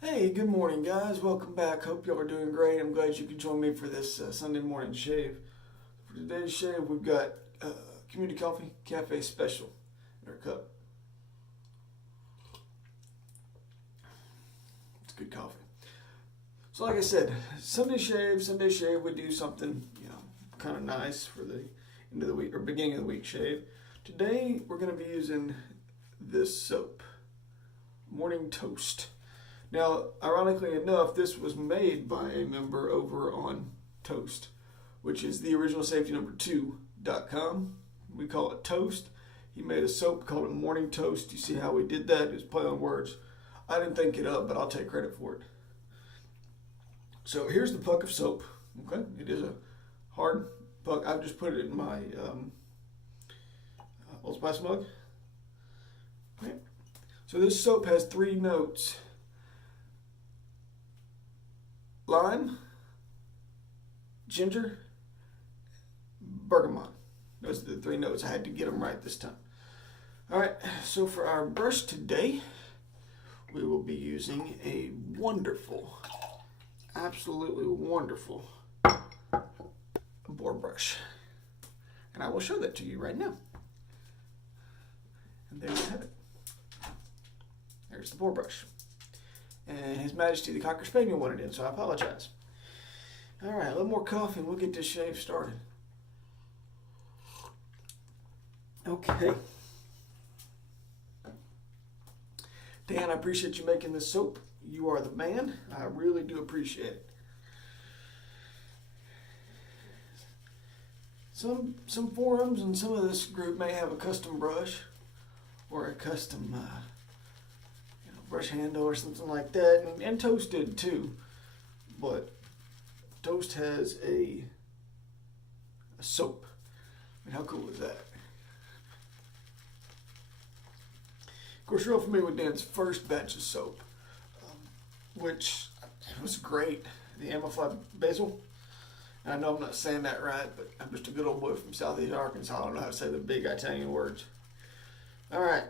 Hey, good morning, guys. Welcome back. Hope y'all are doing great. I'm glad you could join me for this Sunday morning shave. For today's shave, we've got Community Coffee Cafe Special in our cup. It's good coffee. So, like I said, Sunday shave, we do something, kind of nice for the end of the week or beginning of the week shave. Today, we're going to be using this soap, Morning Toast. Now, ironically enough, this was made by a member over on TOST, which is the original safety number 2.com. We call it TOST. He made a soap called it Morning Toast. You see how we did that? It was play on words. I didn't think it up, but I'll take credit for it. So here's the puck of soap. Okay, it is a hard puck. I've just put it in my Old Spice mug. Okay. So this soap has 3 notes. Lime, ginger, bergamot. Those are the 3 notes. I had to get them right this time. All right, so for our brush today, we will be using a wonderful, absolutely wonderful boar brush. And I will show that to you right now. And there you have it. There's the boar brush. And His Majesty the Cocker Spaniel wanted in, so I apologize. All right, a little more coffee and we'll get this shave started. Okay. Dan, I appreciate you making this soap. You are the man. I really do appreciate it. Some forums and some of this group may have a custom brush or a custom brush handle or something like that, and Toast did too, but Toast has a soap. I mean, how cool is that? Of course, you're all familiar with Dan's first batch of soap, which was great. The Amplified Basil. And I know I'm not saying that right, but I'm just a good old boy from Southeast Arkansas. I don't know how to say the big Italian words. All right,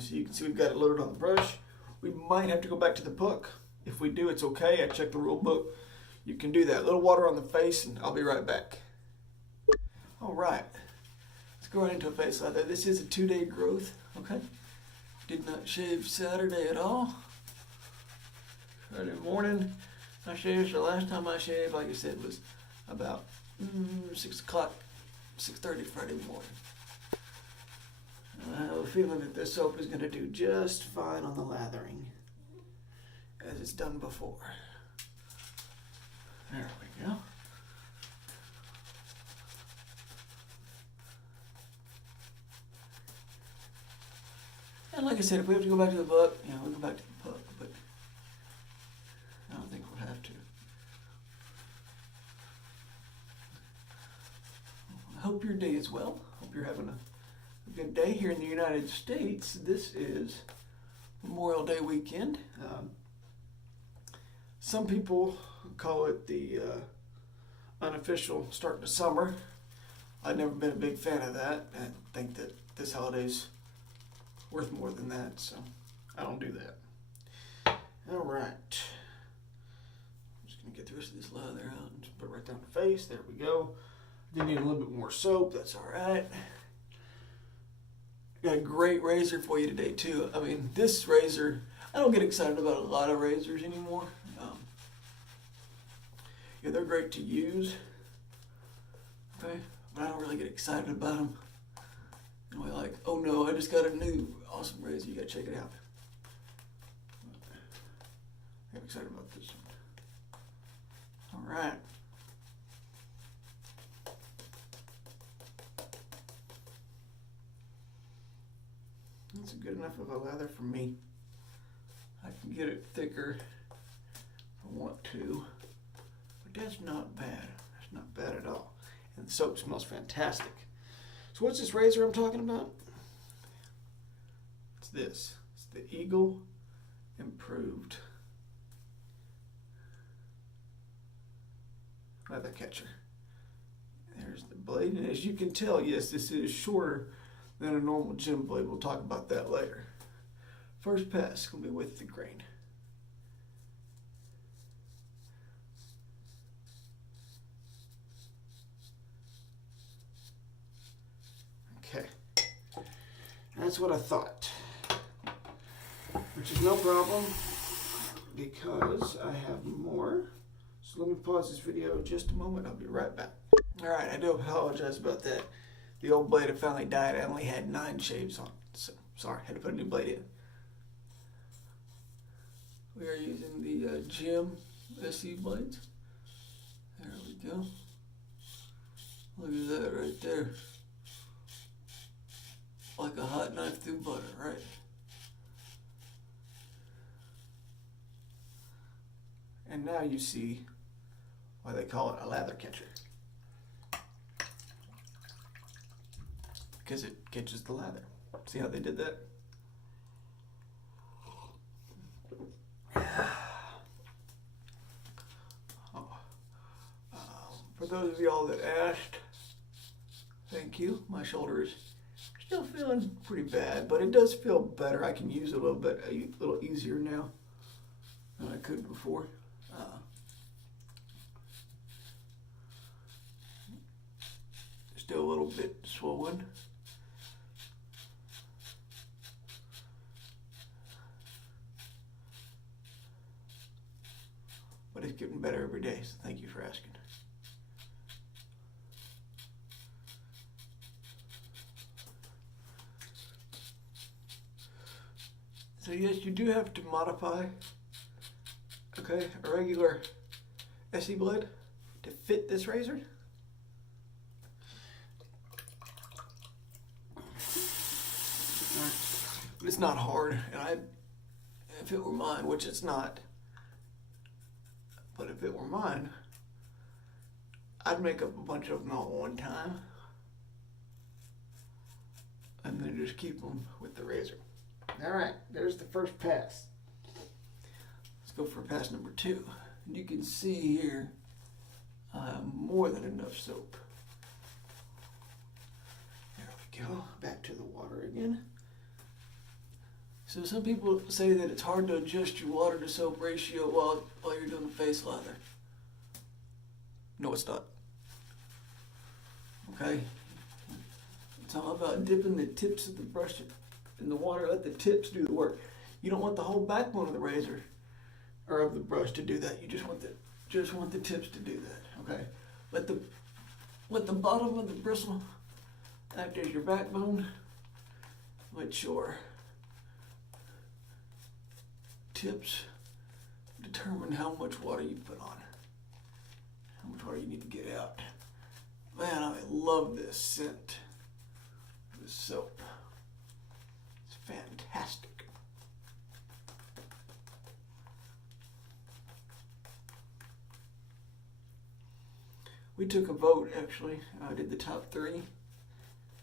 so you can see we've got it loaded on the brush. We might have to go back to the puck. If we do, it's okay. I checked the rule book. You can do that. A little water on the face, and I'll be right back. All right. Let's go right into a face lather. This is a 2-day growth, okay? Did not shave Saturday at all. Friday morning, I shaved. The last time I shaved, like I said, was about 6 o'clock, 6:30 Friday morning. I have a feeling that this soap is going to do just fine on the lathering, as it's done before. There we go. And like I said, if we have to go back to the puck, we'll go back to the puck, but I don't think we'll have to. I hope your day is well. Hope you're having a good day here in the United States. This is Memorial Day weekend. Some people call it the unofficial start to summer. I've never been a big fan of that. I think that this holiday's worth more than that, so I don't do that. All right. I'm just going to get the rest of this lather out and just put it right down the face. There we go. Do need a little bit more soap. That's all right. Got a great razor for you today too. I mean, this razor, I don't get excited about a lot of razors anymore. They're great to use, okay, but I don't really get excited about them. Like, oh no, I just got a new awesome razor, you gotta check it out. I'm excited about this one. All right. That's good enough of a lather for me. I can get it thicker if I want to, but that's not bad. That's not bad at all. And the soap smells fantastic. So what's this razor I'm talking about? It's this. It's the Eagle Improved Leather Catcher. There's the blade, and as you can tell, yes, this is shorter than a normal gym blade. We'll talk about that later. First pass is going to be with the grain. That's what I thought. Which is no problem because I have more. So let me pause this video just a moment. I'll be right back. Alright, I do apologize about that. The old blade had finally died. I only had 9 shaves on it. So, sorry, had to put a new blade in. We are using the Gem SE blades. There we go. Look at that right there. Like a hot knife through butter, right? And now you see why they call it a lather catcher. Because it catches the lather. See how they did that? For those of y'all that asked, thank you. My shoulder is still feeling pretty bad, but it does feel better. I can use it a little easier now than I could before. Still a little bit swollen. But it's getting better every day, so thank you for asking. So yes, you do have to modify, okay, a regular SE blade to fit this razor. But it's not hard, and if it were mine, which it's not, but if it were mine, I'd make up a bunch of them all at one time, and then just keep them with the razor. All right, there's the first pass. Let's go for pass number 2. And you can see here, I have more than enough soap. There we go, back to the water again. So some people say that it's hard to adjust your water to soap ratio while you're doing the face lather. No, it's not. Okay? It's all about dipping the tips of the brush in the water. Let the tips do the work. You don't want the whole backbone of the razor or of the brush to do that. You just want the tips to do that. Okay? Let the bottom of the bristle act as your backbone. Let your tips determine how much water you put on, how much water you need to get out. Man, I love this scent, this soap. It's fantastic. We took a vote, actually. I did the top 3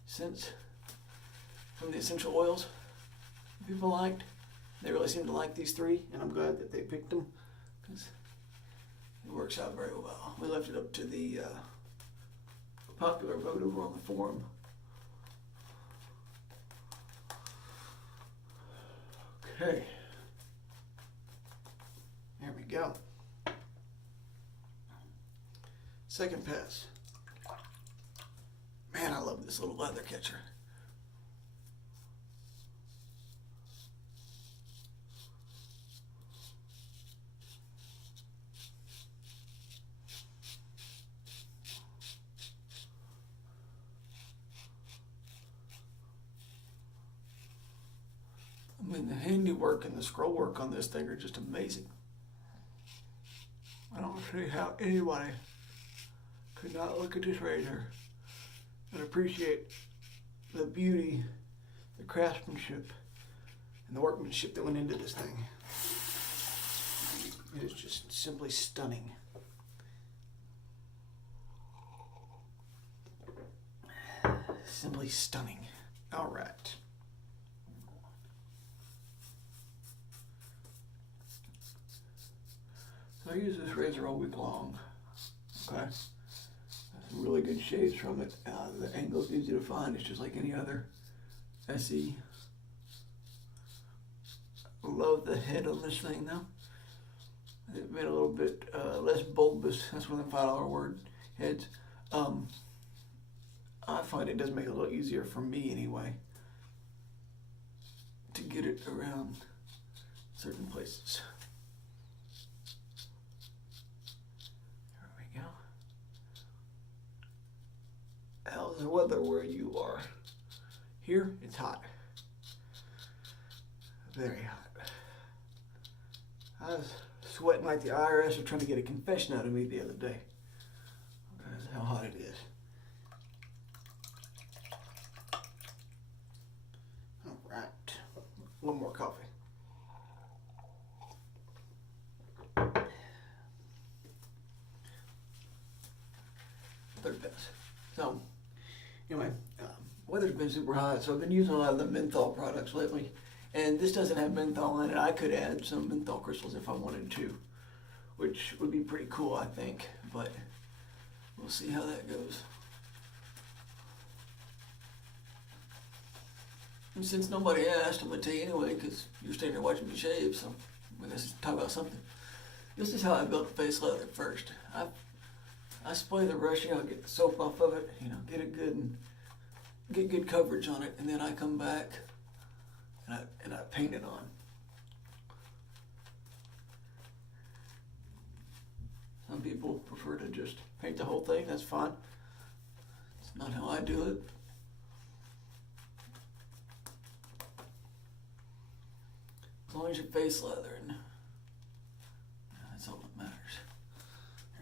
scents from the essential oils people liked. They really seem to like these 3, and I'm glad that they picked them because it works out very well. We left it up to the popular vote over on the forum. Okay. There we go. Second pass. Man, I love this little lather catcher. I mean, the handiwork and the scroll work on this thing are just amazing. I don't see how anybody could not look at this razor and appreciate the beauty, the craftsmanship, and the workmanship that went into this thing. It is just simply stunning. Simply stunning. All right. So I use this razor all week long. Okay. Some really good shades from it. The angle's easy to find. It's just like any other SE. Love the head on this thing though. It made a little bit less bulbous. That's one of the $5 word heads. I find it does make it a little easier for me anyway. to get it around certain places. There we go. How's the weather where you are? Here, it's hot. Very hot. I was sweating like the IRS were trying to get a confession out of me the other day. That's how hot it is. All right. One more coffee. Third pass. So, anyway, weather's been super hot, so I've been using a lot of the menthol products lately. And this doesn't have menthol in it. I could add some menthol crystals if I wanted to, which would be pretty cool, I think. But we'll see how that goes. And since nobody asked, I'm going to tell you anyway, because you're standing there watching me shave, so let's talk about something. This is how I built the face lather first. I spray the brush out, get the soap off of it, get it good and get good coverage on it, and then I come back and I paint it on. Some people prefer to just paint the whole thing, that's fine. It's not how I do it. As long as your face lathering, that's all that matters.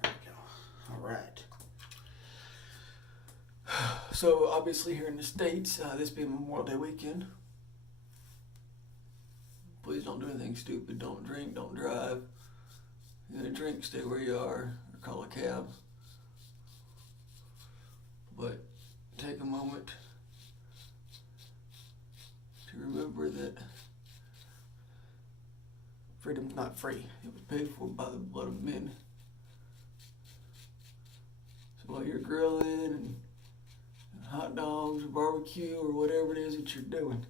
There we go. All right. So obviously here in the States, this being Memorial Day weekend, please don't do anything stupid. Don't drink, don't drive. If you're gonna drink, stay where you are or call a cab. But take a moment to remember that freedom's not free. It was paid for by the blood of men. So while you're grilling and hot dogs or barbecue or whatever it is that you're doing,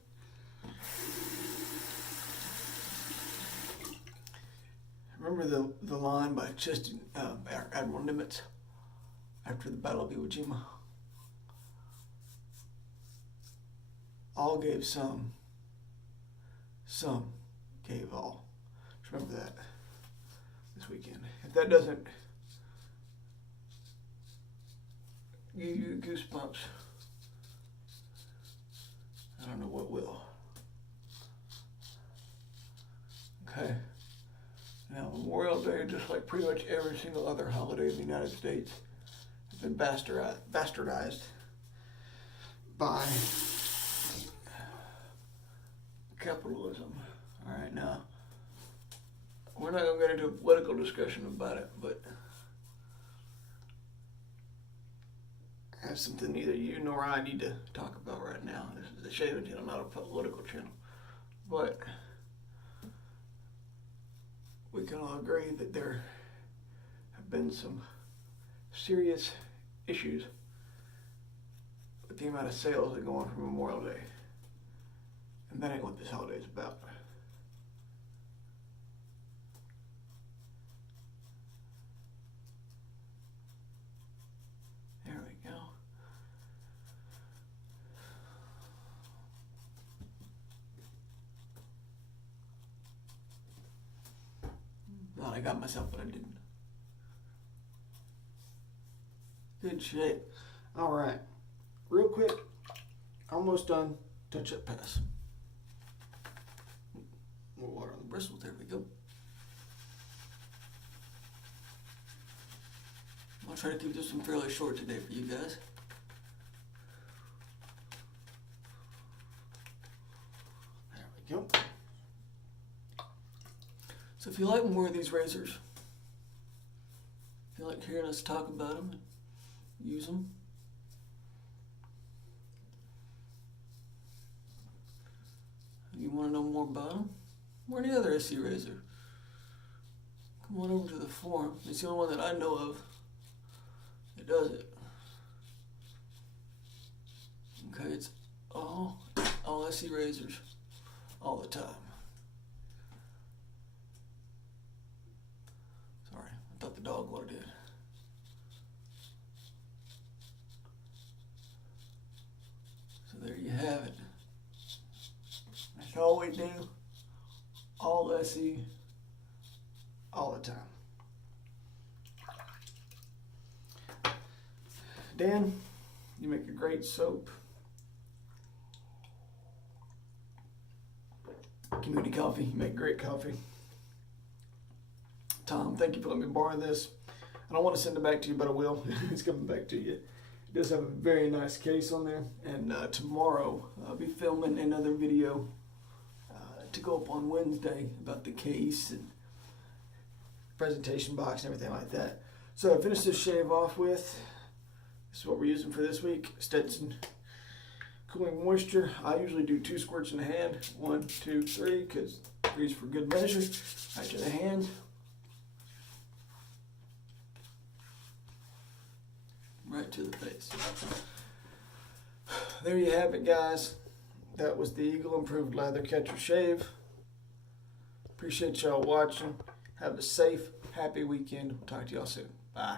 remember the line by Admiral Nimitz after the Battle of Iwo Jima? All gave some gave all. Just remember that this weekend. If that doesn't give you goosebumps, I don't know what will. Okay. Now, Memorial Day, just like pretty much every single other holiday in the United States, has been bastardized by capitalism. All right, now, we're not going to get into a political discussion about it, but that's something neither you nor I need to talk about right now. This is a shaving channel, not a political channel. But we can all agree that there have been some serious issues with the amount of sales that go on for Memorial Day. And that ain't what this holiday is about. There we go. Thought I got myself, but I didn't. Good shape. All right. Real quick, almost done. Touch-up pass. More water on the bristles. There we go. I'll try to keep this one fairly short today for you guys. There we go. So if you like more of these razors, if you like hearing us talk about them, use them, you want to know more about them, or any other SC razor, come on over to the forum. It's the only one that I know of that does it. Okay, it's all SC razors all the time. Sorry, I thought the dog wanted it. So there you have it. As always, we do. All SE, all the time. Dan, you make a great soap. Community Coffee, you make great coffee. Tom, thank you for letting me borrow this. I don't want to send it back to you, but I will. It's coming back to you. It does have a very nice case on there. And tomorrow I'll be filming another video to go up on Wednesday about the case and presentation box and everything like that. So I finished this shave off with. This is what we're using for this week. Stetson Cooling Moisture. I usually do 2 squirts in the hand. 1, 2, 3, because 3 is for good measure. Right to the hand. Right to the face. There you have it, guys. That was the Eagle Improved Lather Catcher Shave. Appreciate y'all watching. Have a safe, happy weekend. We'll talk to y'all soon. Bye.